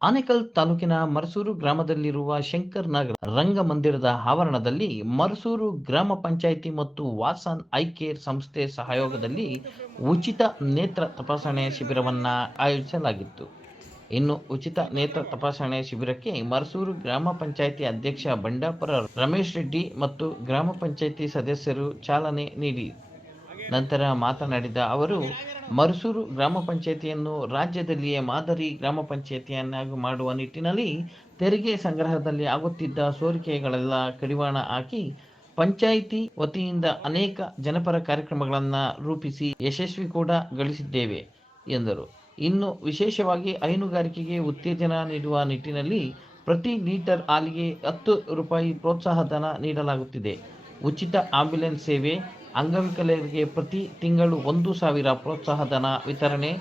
ಆನೇಕಲ್ ತಾಲೂಕಿನ ಮರಸೂರು ಗ್ರಾಮದಲ್ಲಿರುವ ಶಂಕರ್ ನಾಗ್ ರಂಗಮಂದಿರದ ಆವರಣದಲ್ಲಿ ಮರಸೂರು ಗ್ರಾಮ ಪಂಚಾಯಿತಿ ಮತ್ತು ವಾಸನ್ ಐ ಕೇರ್ ಸಂಸ್ಥೆ ಸಹಯೋಗದಲ್ಲಿ ಉಚಿತ ನೇತ್ರ ತಪಾಸಣೆ ಶಿಬಿರವನ್ನು ಆಯೋಜಿಸಲಾಗಿತ್ತು. ಇನ್ನು ಉಚಿತ ನೇತ್ರ ತಪಾಸಣೆ ಶಿಬಿರಕ್ಕೆ ಮರಸೂರು ಗ್ರಾಮ ಪಂಚಾಯಿತಿ ಅಧ್ಯಕ್ಷ ಬಂಡಾಪುರ ರಮೇಶ್ ರೆಡ್ಡಿ ಮತ್ತು ಗ್ರಾಮ ಪಂಚಾಯಿತಿ ಸದಸ್ಯರು ಚಾಲನೆ ನೀಡಿ ನಂತರ ಮಾತನಾಡಿದ ಅವರು, ಮರಸೂರು ಗ್ರಾಮ ಪಂಚಾಯಿತಿಯನ್ನು ರಾಜ್ಯದಲ್ಲಿಯೇ ಮಾದರಿ ಗ್ರಾಮ ಪಂಚಾಯಿತಿಯನ್ನಾಗಿ ಮಾಡುವ ನಿಟ್ಟಿನಲ್ಲಿ ತೆರಿಗೆ ಸಂಗ್ರಹದಲ್ಲಿ ಆಗುತ್ತಿದ್ದ ಸೋರಿಕೆಗಳೆಲ್ಲ ಕಡಿವಾಣ ಹಾಕಿ ಪಂಚಾಯಿತಿ ವತಿಯಿಂದ ಅನೇಕ ಜನಪರ ಕಾರ್ಯಕ್ರಮಗಳನ್ನು ರೂಪಿಸಿ ಯಶಸ್ವಿ ಕೂಡ ಗಳಿಸಿದ್ದೇವೆ ಎಂದರು. ಇನ್ನು ವಿಶೇಷವಾಗಿ ಹೈನುಗಾರಿಕೆಗೆ ಉತ್ತೇಜನ ನೀಡುವ ನಿಟ್ಟಿನಲ್ಲಿ ಪ್ರತಿ ಲೀಟರ್ ಹಾಲಿಗೆ 10 ರೂಪಾಯಿ ಪ್ರೋತ್ಸಾಹಧನ ನೀಡಲಾಗುತ್ತಿದೆ. ಉಚಿತ ಆಂಬ್ಯುಲೆನ್ಸ್ ಸೇವೆ, ಅಂಗವಿಕಲರಿಗೆ ಪ್ರತಿ ತಿಂಗಳು 1,000 ಪ್ರೋತ್ಸಾಹಧನ ವಿತರಣೆ,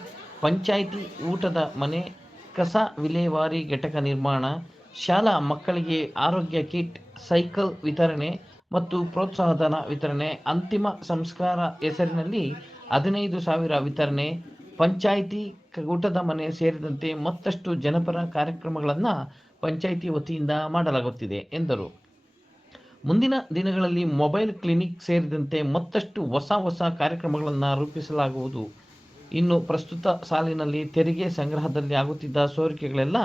ಪಂಚಾಯಿತಿ ಊಟದ ಮನೆ, ಕಸ ವಿಲೇವಾರಿ ಘಟಕ ನಿರ್ಮಾಣ, ಶಾಲಾ ಮಕ್ಕಳಿಗೆ ಆರೋಗ್ಯ ಕಿಟ್, ಸೈಕಲ್ ವಿತರಣೆ ಮತ್ತು ಪ್ರೋತ್ಸಾಹಧನ ವಿತರಣೆ, ಅಂತಿಮ ಸಂಸ್ಕಾರ ಹೆಸರಿನಲ್ಲಿ 15,000 ವಿತರಣೆ, ಪಂಚಾಯಿತಿ ಊಟದ ಮನೆ ಸೇರಿದಂತೆ ಮತ್ತಷ್ಟು ಜನಪರ ಕಾರ್ಯಕ್ರಮಗಳನ್ನು ಪಂಚಾಯಿತಿ ವತಿಯಿಂದ ಮಾಡಲಾಗುತ್ತಿದೆ ಎಂದರು. ಮುಂದಿನ ದಿನಗಳಲ್ಲಿ ಮೊಬೈಲ್ ಕ್ಲಿನಿಕ್ ಸೇರಿದಂತೆ ಮತ್ತಷ್ಟು ಹೊಸ ಕಾರ್ಯಕ್ರಮಗಳನ್ನು ರೂಪಿಸಲಾಗುವುದು. ಇನ್ನು ಪ್ರಸ್ತುತ ಸಾಲಿನಲ್ಲಿ ತೆರಿಗೆ ಸಂಗ್ರಹದಲ್ಲಿ ಆಗುತ್ತಿದ್ದ ಸೋರಿಕೆಗಳೆಲ್ಲ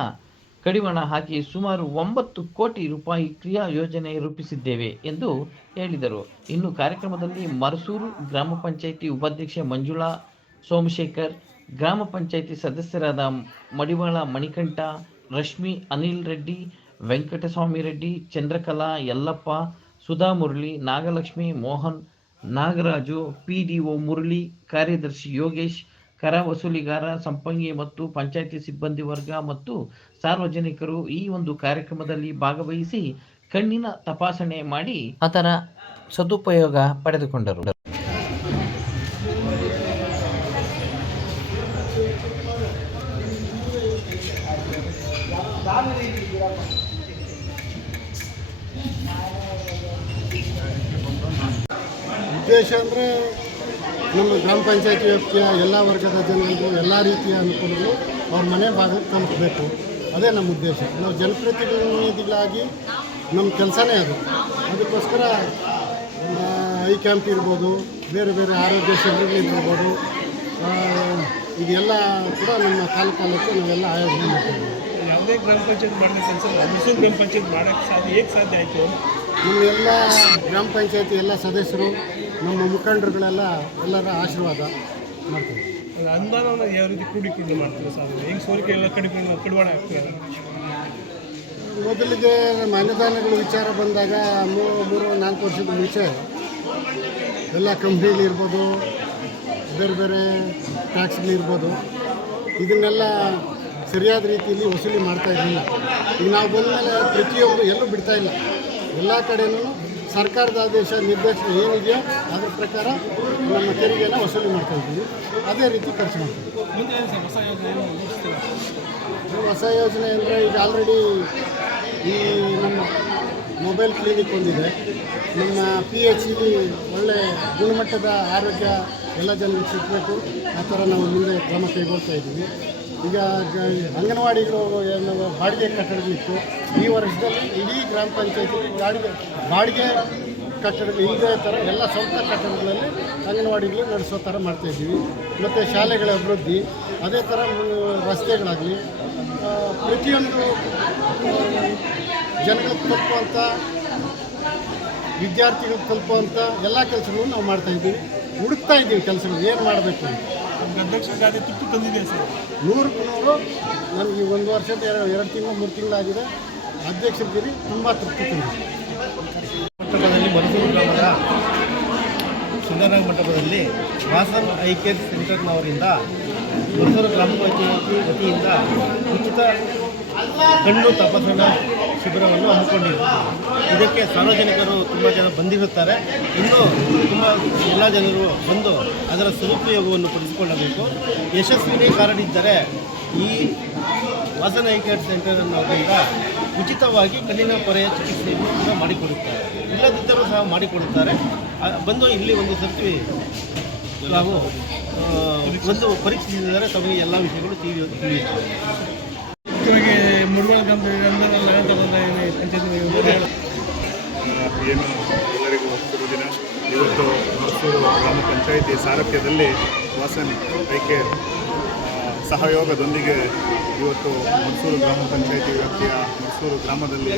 ಕಡಿವಾಣ ಹಾಕಿ ಸುಮಾರು 9 ಕೋಟಿ ರೂಪಾಯಿ ಕ್ರಿಯಾ ಯೋಜನೆ ರೂಪಿಸಿದ್ದೇವೆ ಎಂದು ಹೇಳಿದರು. ಇನ್ನು ಕಾರ್ಯಕ್ರಮದಲ್ಲಿ ಮರಸೂರು ಗ್ರಾಮ ಪಂಚಾಯಿತಿ ಉಪಾಧ್ಯಕ್ಷೆ ಮಂಜುಳಾ ಸೋಮಶೇಖರ್, ಗ್ರಾಮ ಪಂಚಾಯಿತಿ ಸದಸ್ಯರಾದ ಮಡಿವಾಳ ಮಣಿಕಂಠ, ರಶ್ಮಿ, ಅನಿಲ್ ರೆಡ್ಡಿ, ವೆಂಕಟಸ್ವಾಮಿ ರೆಡ್ಡಿ, ಚಂದ್ರಕಲಾ, ಯಲ್ಲಪ್ಪ, ಸುಧಾ ಮುರಳಿ, ನಾಗಲಕ್ಷ್ಮಿ, ಮೋಹನ್, ನಾಗರಾಜು, ಪಿಡಿಒ ಮುರಳಿ, ಕಾರ್ಯದರ್ಶಿ ಯೋಗೇಶ್, ಕರ ವಸೂಲಿಗಾರ ಸಂಪಂಗಿ ಮತ್ತು ಪಂಚಾಯಿತಿ ಸಿಬ್ಬಂದಿ ವರ್ಗ ಮತ್ತು ಸಾರ್ವಜನಿಕರು ಈ ಒಂದು ಕಾರ್ಯಕ್ರಮದಲ್ಲಿ ಭಾಗವಹಿಸಿ ಕಣ್ಣಿನ ತಪಾಸಣೆ ಮಾಡಿ ಅದರ ಸದುಪಯೋಗ ಪಡೆದುಕೊಂಡರು. ಉದ್ದೇಶ ಅಂದರೆ ನಮ್ಮ ಗ್ರಾಮ ಪಂಚಾಯತಿ ವ್ಯಾಪ್ತಿಯ ಎಲ್ಲ ವರ್ಗದ ಜನರಿಗೂ ಎಲ್ಲ ರೀತಿಯ ಅನುಕೂಲಗಳು ಅವ್ರ ಮನೆ ಭಾಗಕ್ಕೆ ತಲುಪಬೇಕು. ಅದೇ ನಮ್ಮ ಉದ್ದೇಶ. ನಾವು ಜನಪ್ರತಿನಿಧಿಗಳಾಗಿ ನಮ್ಮ ಕೆಲಸನೇ ಅದು. ಅದಕ್ಕೋಸ್ಕರ ಐ ಕ್ಯಾಂಪ್ ಇರ್ಬೋದು, ಬೇರೆ ಬೇರೆ ಆರೋಗ್ಯ ಶಿಬಿರಗಳಿರ್ಬೋದು, ಇದೆಲ್ಲ ಕೂಡ ನಮ್ಮ ತಾಲೂಕು ನಾವೆಲ್ಲ ಆಯೋಜನೆ ಮಾಡ್ತೀವಿ. ಯಾವುದೇ ಗ್ರಾಮ ಪಂಚಾಯತ್ ಮಾಡಿದ ಕೆಲಸ ಮೈಸೂರು ಗ್ರಾಮ ಪಂಚಾಯತ್ ಮಾಡೋಕ್ಕೆ ಹೇಗೆ ಸಾಧ್ಯ ಆಯಿತು? ನಮ್ಮೆಲ್ಲ ಗ್ರಾಮ ಪಂಚಾಯತಿ ಎಲ್ಲ ಸದಸ್ಯರು, ನಮ್ಮ ಮುಖಂಡರುಗಳೆಲ್ಲ ಎಲ್ಲರ ಆಶೀರ್ವಾದ ಮಾಡ್ತೀವಿ. ಅನುದಾನವನ್ನು ಯಾವ ರೀತಿ ಕ್ರೋಢೀಕರಣ ಮಾಡ್ತೀವಿ ಸಾಧ್ಯ? ಹೆಂಗೆ ಸೋರಿಕೆ ಎಲ್ಲ ಕಡಿವಾಣ ಆಗ್ತದೆ? ಮೊದಲಿಗೆ ಅನುದಾನಗಳು ವಿಚಾರ ಬಂದಾಗ 3-4 ವರ್ಷದ ಮುಂಚೆ ಎಲ್ಲ ಕಂಪ್ನಿಗಳಿರ್ಬೋದು, ಬೇರೆ ಬೇರೆ ಟ್ಯಾಕ್ಸ್ಗಳಿರ್ಬೋದು, ಇದನ್ನೆಲ್ಲ ಸರಿಯಾದ ರೀತಿಯಲ್ಲಿ ವಸೂಲಿ ಮಾಡ್ತಾ ಇರಲಿಲ್ಲ. ಈಗ ನಾವು ಬಂದಮೇಲೆ ಪ್ರತಿಯೊಬ್ಬರು ಎಲ್ಲೂ ಬಿಡ್ತಾ ಇಲ್ಲ. ಎಲ್ಲ ಕಡೆಯೂ ಸರ್ಕಾರದ ಆದೇಶ ನಿರ್ದೇಶನ ಏನಿದೆಯೋ ಅದರ ಪ್ರಕಾರ ನಮ್ಮ ತೆರಿಗೆಯನ್ನು ವಸೂಲಿ ಮಾಡ್ತಾ ಇದ್ದೀವಿ. ಅದೇ ರೀತಿ ಖರ್ಚು ಮಾಡ್ತೀವಿ. ಹೊಸ ಯೋಜನೆ ಅಂದರೆ ಈಗ ಆಲ್ರೆಡಿ ಈ ನಮ್ಮ ಮೊಬೈಲ್ ಕ್ಲಿನಿಕ್ ಒಂದಿದೆ. ನಮ್ಮ PHCಲಿ ಒಳ್ಳೆ ಗುಣಮಟ್ಟದ ಆರೋಗ್ಯ ಎಲ್ಲ ಜನರಿಗೆ ಸಿಗಬೇಕು, ಆ ಥರ ನಾವು ಮುಂದೆ ಕ್ರಮ ಕೈಗೊಳ್ತಾ ಇದ್ದೀವಿ. ಈಗ ಅಂಗನವಾಡಿಗಳು ಏನು ಬಾಡಿಗೆ ಕಟ್ಟಡಗಳಿತ್ತು, ಈ ವರ್ಷದಲ್ಲಿ ಇಡೀ ಗ್ರಾಮ ಪಂಚಾಯತಿ ಬಾಡಿಗೆ ಕಟ್ಟಡಗಳು ಇದೇ ಥರ ಎಲ್ಲ ಸ್ವಂತ ಕಟ್ಟಡಗಳಲ್ಲಿ ಅಂಗನವಾಡಿಗಳು ನಡೆಸೋ ಥರ ಮಾಡ್ತಾಯಿದ್ದೀವಿ. ಮತ್ತು ಶಾಲೆಗಳ ಅಭಿವೃದ್ಧಿ, ಅದೇ ಥರ ರಸ್ತೆಗಳಾಗಲಿ ಪ್ರತಿಯೊಂದು ಜನಗಳಿಗೆ ತಲುಪುವಂಥ, ವಿದ್ಯಾರ್ಥಿಗಳಿಗೆ ತಲುಪುವಂಥ ಎಲ್ಲ ಕೆಲಸಗಳು ನಾವು ಮಾಡ್ತಾಯಿದ್ದೀವಿ. ಹುಡುಕ್ತಾ ಇದ್ದೀವಿ ಕೆಲಸಗಳು ಏನು ಮಾಡಬೇಕು ಅಂತ. ಅಧ್ಯಕ್ಷ ಗಾದಿ ತೃಪ್ತಿ ತಂದಿದೆ ಸರ್. 100ಕ್ಕೆ 100 ನನಗೆ 1 ವರ್ಷದ 2 ತಿಂಗಳು 3 ತಿಂಗಳಾಗಿದೆ. ಅಧ್ಯಕ್ಷರಿದ್ದೀರಿ, ತುಂಬ ತೃಪ್ತಿ ತಂದಿದೆ. ಮಂಟಪದಲ್ಲಿ ಮರಸೂರು ಗ್ರಾಮದ ಸುಂದರನಾಗ್ ಮಂಟಪದಲ್ಲಿ ವಾಸನ್ ಐ ಕೇರ್ ಸೆಂಟರ್ನವರಿಂದ ಮರಸೂರು ಗ್ರಾಮ ಪಂಚಾಯತಿ ವತಿಯಿಂದ ಉಚಿತ ಕಣ್ಣು ತಪಾಸಣಾ ಶಿಬಿರವನ್ನು ಹಮ್ಮಿಕೊಂಡಿರುತ್ತಾರೆ. ಇದಕ್ಕೆ ಸಾರ್ವಜನಿಕರು ತುಂಬ ಜನ ಬಂದಿರುತ್ತಾರೆ. ಇನ್ನೂ ತುಂಬ ಎಲ್ಲ ಜನರು ಬಂದು ಅದರ ಸದುಪಯೋಗವನ್ನು ಪಡಿಸಿಕೊಳ್ಳಬೇಕು. ಯಶಸ್ವಿನಿ ಕಾರ್ಡ್ ಇದ್ದರೆ ಈ ವಾಸನ್ ಐ ಕೇರ್ ಸೆಂಟರ್ ಅನ್ನೋದರಿಂದ ಉಚಿತವಾಗಿ ಕಣ್ಣಿನ ಪೊರೆಯ ಚಿಕಿತ್ಸೆಯನ್ನು ಕೂಡ ಮಾಡಿಕೊಡುತ್ತಾರೆ. ಇಲ್ಲದಿದ್ದರೂ ಸಹ ಮಾಡಿಕೊಡುತ್ತಾರೆ. ಬಂದು ಇಲ್ಲಿ ಒಂದು ಸರ್ತಿ ನಾವು ಒಂದು ಪರೀಕ್ಷಿಸಿದರೆ ತಮಗೆ ಎಲ್ಲ ವಿಷಯಗಳು ತಿಳಿಯುತ್ತವೆ. ಮುಖ್ಯವಾಗಿ ಮುಡುವಾಳ ಗ್ರಾಮದಲ್ಲಿ ಲಗಂತ ಬಂದ ಪಂಚಾಯತ್ ಏನು ಎಲ್ಲರಿಗೂ ಶುಭ ದಿನ. ಇವತ್ತು ಮರ್ಸೂರು ಗ್ರಾಮ ಪಂಚಾಯಿತಿ ಸಾರಥ್ಯದಲ್ಲಿ ವಾಸನ್ ಐಕೇರ್ ಸಹಯೋಗದೊಂದಿಗೆ ಇವತ್ತು ಮರ್ಸೂರು ಗ್ರಾಮ ಪಂಚಾಯಿತಿ ವ್ಯಾಪ್ತಿಯ ಮರ್ಸೂರು ಗ್ರಾಮದಲ್ಲಿ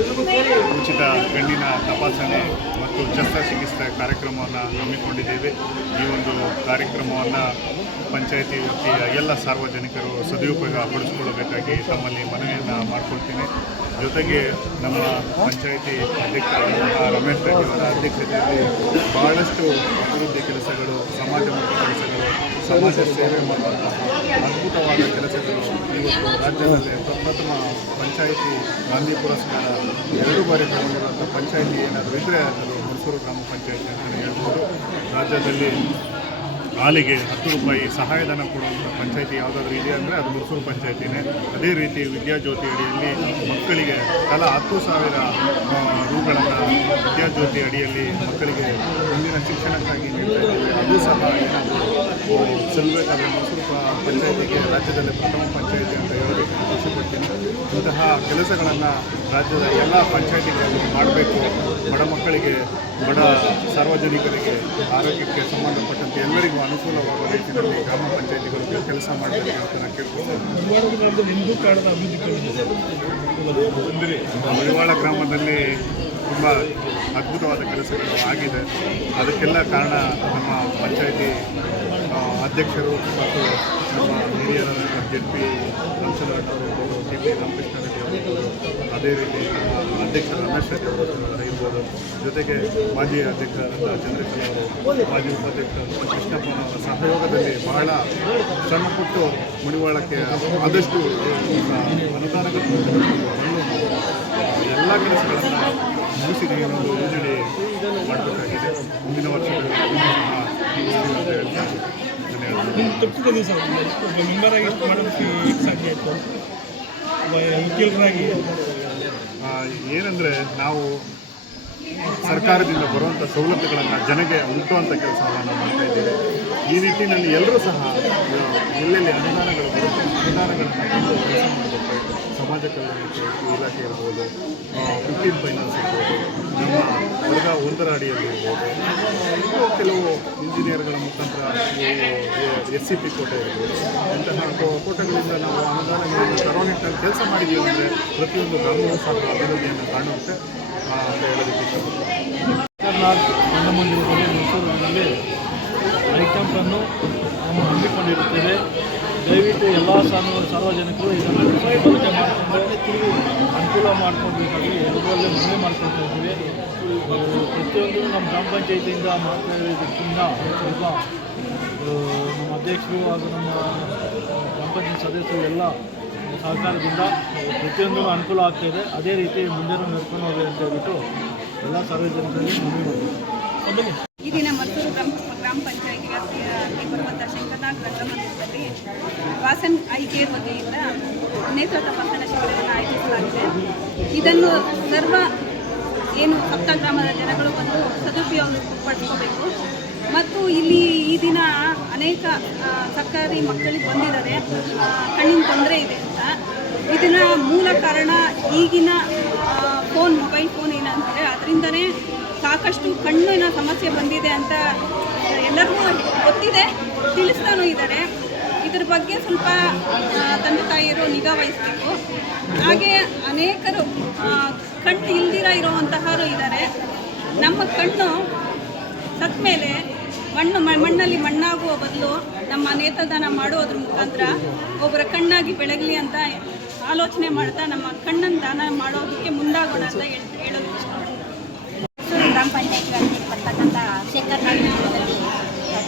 ಉಚಿತ ಕಣ್ಣಿನ ತಪಾಸಣೆ ಮತ್ತು ಶಸ್ತ್ರಚಿಕಿತ್ಸೆ ಕಾರ್ಯಕ್ರಮವನ್ನು ಹಮ್ಮಿಕೊಂಡಿದ್ದೇವೆ. ಈ ಒಂದು ಕಾರ್ಯಕ್ರಮವನ್ನು ಪಂಚಾಯಿತಿ ವ್ಯಾಪ್ತಿಯ ಎಲ್ಲ ಸಾರ್ವಜನಿಕರು ಸದುಪಯೋಗ ಪಡಿಸಿಕೊಳ್ಳಬೇಕಾಗಿ ತಮ್ಮಲ್ಲಿ ಮನವಿಯನ್ನು ಮಾಡಿಕೊಳ್ತೀನಿ. ಜೊತೆಗೆ ನಮ್ಮ ಪಂಚಾಯಿತಿ ಅಧ್ಯಕ್ಷರಾದಂತಹ ರಮೇಶ್ ರೆಡ್ಡಿ ಅವರ ಅಧ್ಯಕ್ಷತೆಯಲ್ಲಿ ಬಹಳಷ್ಟು ಅಭಿವೃದ್ಧಿ ಕೆಲಸಗಳು, ಸಮಾಜಮುಖಿ ಕೆಲಸಗಳು, ಸಮಾಜ ಸೇವೆ ಮಾಡುವಂತಹ ಅದ್ಭುತವಾದ ಕೆಲಸಗಳು ಇವತ್ತು ರಾಜ್ಯದಲ್ಲಿ ಪ್ರಪ್ರಥಮ ಪಂಚಾಯಿತಿ ಗಾಂಧಿ ಪುರಸ್ಕಾರ 2 ಬಾರಿ ತಗೊಂಡಿರುವಂಥ ಪಂಚಾಯಿತಿ ಏನಾದರೂ ಇದ್ದರೆ ಅದು ಮರ್ಸೂರು ಗ್ರಾಮ ಪಂಚಾಯಿತಿ ಅಂತಲೇ ಹೇಳ್ಬೋದು. ರಾಜ್ಯದಲ್ಲಿ ಹಾಲಿಗೆ 10 ರೂಪಾಯಿ ಸಹಾಯಧನ ಕೊಡುವಂಥ ಪಂಚಾಯಿತಿ ಯಾವುದಾದ್ರೂ ಇದೆ ಅಂದರೆ ಅದು ಮರ್ಸೂರು ಪಂಚಾಯಿತಿನೇ. ಅದೇ ರೀತಿ ವಿದ್ಯಾಜ್ಯೋತಿ ಅಡಿಯಲ್ಲಿ ಮಕ್ಕಳಿಗೆ ತಲಾ 10,000 ರೂಗಳನ್ನು ವಿದ್ಯಾಜ್ಯೋತಿ ಅಡಿಯಲ್ಲಿ ಮಕ್ಕಳಿಗೆ ಮುಂದಿನ ಶಿಕ್ಷಣಕ್ಕಾಗಿ ನೀಡ್ತಾ ಇದ್ದೇವೆ. ಅದು ಸಹ ಏನಾದರೂ ಸಲ್ಲಬೇಕಾದ್ರೆ ಮರ್ಸೂರು ಪಂಚಾಯಿತಿಗೆ ರಾಜ್ಯದಲ್ಲಿ ಪ್ರಥಮ ಪಂಚಾಯಿತಿ ಅಂತ ಹೇಳೋದಕ್ಕೆ ಖುಷಿಪಡ್ತೀನಿ. ಇಂತಹ ಕೆಲಸಗಳನ್ನು ರಾಜ್ಯದ ಎಲ್ಲ ಪಂಚಾಯಿತಿಗಳಲ್ಲಿ ಮಾಡಬೇಕು. ಬಡ ಮಕ್ಕಳಿಗೆ, ಬಡ ಸಾರ್ವಜನಿಕರಿಗೆ, ಆರೋಗ್ಯಕ್ಕೆ ಸಂಬಂಧಪಟ್ಟಂತೆ ಎಲ್ಲರಿಗೂ ಅನುಕೂಲವಾಗುವ ರೀತಿಯಲ್ಲಿ ಗ್ರಾಮ ಪಂಚಾಯಿತಿಗಳು ಕೆಲಸ ಮಾಡಬೇಕು ಅಂತ ನಾನು ಕೇಳ್ಕೊಳ್ತೇನೆ. ಹಿಂದೂ ಕಾರಣದ ಅಭಿವೃದ್ಧಿ ಮುಡಿವಾಳ ಗ್ರಾಮದಲ್ಲಿ ತುಂಬ ಅದ್ಭುತವಾದ ಕೆಲಸಗಳು ಆಗಿದೆ. ಅದಕ್ಕೆಲ್ಲ ಕಾರಣ ನಮ್ಮ ಪಂಚಾಯಿತಿ ಅಧ್ಯಕ್ಷರು ಮತ್ತು ನಮ್ಮ ಹಿರಿಯರಾದ ZP ರಾಮಚಂದ್ರಣ್ಣ ಅವರು, TP ರಾಮಕೃಷ್ಣ ರೆಡ್ಡಿ ಅವರು, ಅದೇ ರೀತಿ ಅಧ್ಯಕ್ಷ ರಮೇಶ್ ರೆಡ್ಡಿ ಅವರು ಇರ್ಬೋದು, ಜೊತೆಗೆ ಮಾಜಿ ಅಧ್ಯಕ್ಷರಾದಂಥ ಚಂದ್ರಕಲಾ ಅವರು, ಮಾಜಿ ಉಪಾಧ್ಯಕ್ಷರಾದಂಥ ಕೃಷ್ಣಪ್ಪನವರ ಸಹಯೋಗದಲ್ಲಿ ಬಹಳ ಶ್ರಮಪಟ್ಟು ಮುಡಿವಾಳಕ್ಕೆ ಆದಷ್ಟು ಅನುದಾನಗಳನ್ನು ಎಲ್ಲ ಕೆಲಸಗಳನ್ನು ಮುಗಿಸಿದ ಏನೊಂದು ಯೋಜನೆ ಮಾಡಬೇಕಾಗಿದೆ. ಮುಂದಿನ ವರ್ಷಗಳಲ್ಲಿ ತಪ್ಪಿದೆ ಸರ್. ಒಬ್ಬ ಮೆಂಬರಾಗಿ ಎಷ್ಟು ಮಾಡೋದಕ್ಕೆ ಸಾಧ್ಯ ಆಯಿತು ವಕೀಲರಾಗಿ? ಏನಂದರೆ ನಾವು ಸರ್ಕಾರದಿಂದ ಬರುವಂಥ ಸವಲತ್ತುಗಳನ್ನು ಜನಗೆ ಮುಟ್ಟುವಂಥ ಕೆಲಸವನ್ನು ನಾವು ಮಾಡ್ತಾ ಇದ್ದೇವೆ. ಈ ನಿಟ್ಟಿನಲ್ಲಿ ಎಲ್ಲರೂ ಸಹ ಎಲ್ಲೆಲ್ಲಿ ಅನುದಾನಗಳು ಬರುತ್ತೆ ಅನುದಾನಗಳನ್ನು ತಂದು ಕೆಲಸ ಮಾಡಬೇಕು. ಸಮಾಜ ಕಲ್ಯಾಣ ಇಲಾಖೆ ಇರ್ಬೋದು, 15 ಫೈನಾನ್ಸ್ ಇರ್ಬೋದು, ನಮ್ಮ ವರ್ಗ 1ರ ಅಡಿಯಲ್ಲಿ ಇರ್ಬೋದು, ಇನ್ನೂ ಕೆಲವು ಇಂಜಿನಿಯರ್ಗಳ ಮುಖಾಂತರ SCP ಕೋಟೆ ಇರ್ಬೋದು, ಇಂತಹ ಕೋಟೆಗಳಿಂದ ನಾವು ಅನುದಾನಗಳನ್ನು ತರೋ ನಿಟ್ಟಿನಲ್ಲಿ ಕೆಲಸ ಮಾಡಿದ್ದೀವಿ ಅಂದರೆ ಪ್ರತಿಯೊಂದು ಗ್ರಾಮವೂ ಸಹ ಅಭಿವೃದ್ಧಿಯನ್ನು ಕಾಣುತ್ತೆ ಅಂತ ಹೇಳೋದಕ್ಕೆ ಇಷ್ಟಪಡ್ತೀನಿ. ನನ್ನ ಮಂದಿರದಲ್ಲಿ ಮೈಸೂರಿನಲ್ಲಿ ಐ ಕ್ಯಾಂಪನ್ನು ನಾವು ಹಮ್ಮಿಕೊಂಡಿರುತ್ತೇವೆ. ದಯವಿಟ್ಟು ಎಲ್ಲ ಸಾರ್ವಜನಿಕರು ಇದನ್ನು ಸದುಪಯೋಗ ಮಾಡಿಕೊಂಡು ಅನುಕೂಲ ಮಾಡಿಕೊಳ್ಬೇಕಾಗಿ ಎಲ್ಲರಲ್ಲೇ ಮನವಿ ಮಾಡ್ಕೊಳ್ತಾ ಇದ್ದೀವಿ. ಪ್ರತಿಯೊಂದು ನಮ್ಮ ಗ್ರಾಮ ಪಂಚಾಯಿತಿಯಿಂದ ಮಾಡ್ತಾ ಇರೋದಕ್ಕಿಂತ ಸ್ವಲ್ಪ ನಮ್ಮ ಅಧ್ಯಕ್ಷರು ಹಾಗೂ ನಮ್ಮ ಗ್ರಾಮ ಪಂಚಾಯತ್ ಸದಸ್ಯರು ಎಲ್ಲ ಸಹಕಾರದಿಂದ ಪ್ರತಿಯೊಂದು ಅನುಕೂಲ ಆಗ್ತಾಯಿದೆ. ಅದೇ ರೀತಿ ಮುಂದೆ ನಡ್ಕೊಂಡು ಹೋಗಿ ಅಂತ ಹೇಳ್ಬಿಟ್ಟು ಎಲ್ಲ ಸಾರ್ವಜನಿಕರಲ್ಲಿ ಮನವಿ ಮಾಡ್ತೀವಿ. ಈ ದಿನ ಮರ್ಸೂರು ಗ್ರಾಮ ಪಂಚಾಯತಿ ವ್ಯಾಪ್ತಿಯಲ್ಲಿ ಬರುವಂಥ ಶಂಕರನಾಗ್ ರಂಗಮಂದಿರದಲ್ಲಿ ವಾಸನ್ ಐ ಕೇರ್ ವತಿಯಿಂದ ನೇತ್ರ ತಪಾಸಣಾ ಶಿಬಿರವನ್ನು ಆಯೋಜಿಸಲಾಗಿದೆ. ಇದನ್ನು ಸರ್ವ ಏನು ಸಪ್ತ ಗ್ರಾಮದ ಜನಗಳು ಬಂದು ಸದುಪಯೋಗ ಪಡಿಸ್ಕೋಬೇಕು. ಮತ್ತು ಇಲ್ಲಿ ಈ ದಿನ ಅನೇಕ ಸರ್ಕಾರಿ ಮಕ್ಕಳಿಗೆ ಬಂದಿದ್ದಾರೆ ಕಣ್ಣಿನ ತೊಂದರೆ ಇದೆ ಅಂತ. ಇದರ ಮೂಲ ಕಾರಣ ಈಗಿನ ಮೊಬೈಲ್ ಫೋನ್ ಏನಂದರೆ ಅದರಿಂದನೇ ಸಾಕಷ್ಟು ಕಣ್ಣಿನ ಸಮಸ್ಯೆ ಬಂದಿದೆ ಅಂತ ಎಲ್ಲರಿಗೂ ಗೊತ್ತಿದೆ, ತಿಳಿಸ್ತಾನೂ ಇದ್ದಾರೆ. ಇದ್ರ ಬಗ್ಗೆ ಸ್ವಲ್ಪ ತಂದೆ ತಾಯಿಯರು ನಿಗಾ ವಹಿಸಬೇಕು. ಹಾಗೆ ಅನೇಕರು ಕಣ್ಣು ಇಲ್ದಿರ ಇರುವಂತಹವರು ಇದ್ದಾರೆ. ನಮ್ಮ ಕಣ್ಣು ಸತ್ತ ಮೇಲೆ ಮಣ್ಣಲ್ಲಿ ಮಣ್ಣಾಗುವ ಬದಲು ನಮ್ಮ ನೇತ್ರದಾನ ಮಾಡೋದ್ರ ಮುಖಾಂತರ ಒಬ್ಬರ ಕಣ್ಣಾಗಿ ಬೆಳಗಲಿ ಅಂತ ಆಲೋಚನೆ ಮಾಡ್ತಾ ನಮ್ಮ ಕಣ್ಣನ್ನು ದಾನ ಮಾಡೋದಕ್ಕೆ ಮುಂದಾಗೋಣ ಅಂತ ಹೇಳೋದು ಇಷ್ಟಪಡ್ತೀನಿ. ಮೈಸೂರು ಗ್ರಾಮ ಪಂಚಾಯತ್ ವ್ಯಾಪ್ತಿಗೆ ಬರ್ತಕ್ಕಂಥ ಶಂಕರನಾಗ್ ನಗರದಲ್ಲಿ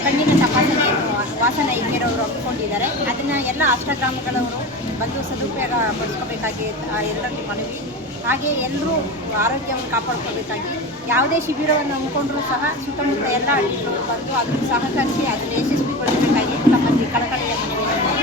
ಕಣ್ಣಿನ ತಪಾಸಣೆಯನ್ನು ವಾಸನ್ ಐ ಕೇರ್ ಅವರು ಹಮ್ಮಿಕೊಂಡಿದ್ದಾರೆ. ಅದನ್ನು ಎಲ್ಲ ಅಷ್ಟಗ್ರಾಮಗಳವರು ಬಂದು ಸದುಪಯೋಗ ಪಡಿಸ್ಕೋಬೇಕಾಗಿ ಎಲ್ಲರಲ್ಲಿ ಮನವಿ. ಹಾಗೆ ಎಲ್ಲರೂ ಆರೋಗ್ಯವನ್ನು ಕಾಪಾಡ್ಕೋಬೇಕಾಗಿ ಯಾವುದೇ ಶಿಬಿರವನ್ನು ಹಮ್ಮಿಕೊಂಡ್ರೂ ಸಹ ಸುತ್ತಮುತ್ತ ಎಲ್ಲ ಹಳ್ಳಿಗಳು ಬಂದು ಅದನ್ನು ಸಹಕರಿಸಿ ಅದನ್ನು ಯಶಸ್ವಿಗೊಳಿಸಬೇಕಾಗಿ ತಮ್ಮಲ್ಲಿ ಕಳಕಳಿಯ ಮನವಿ.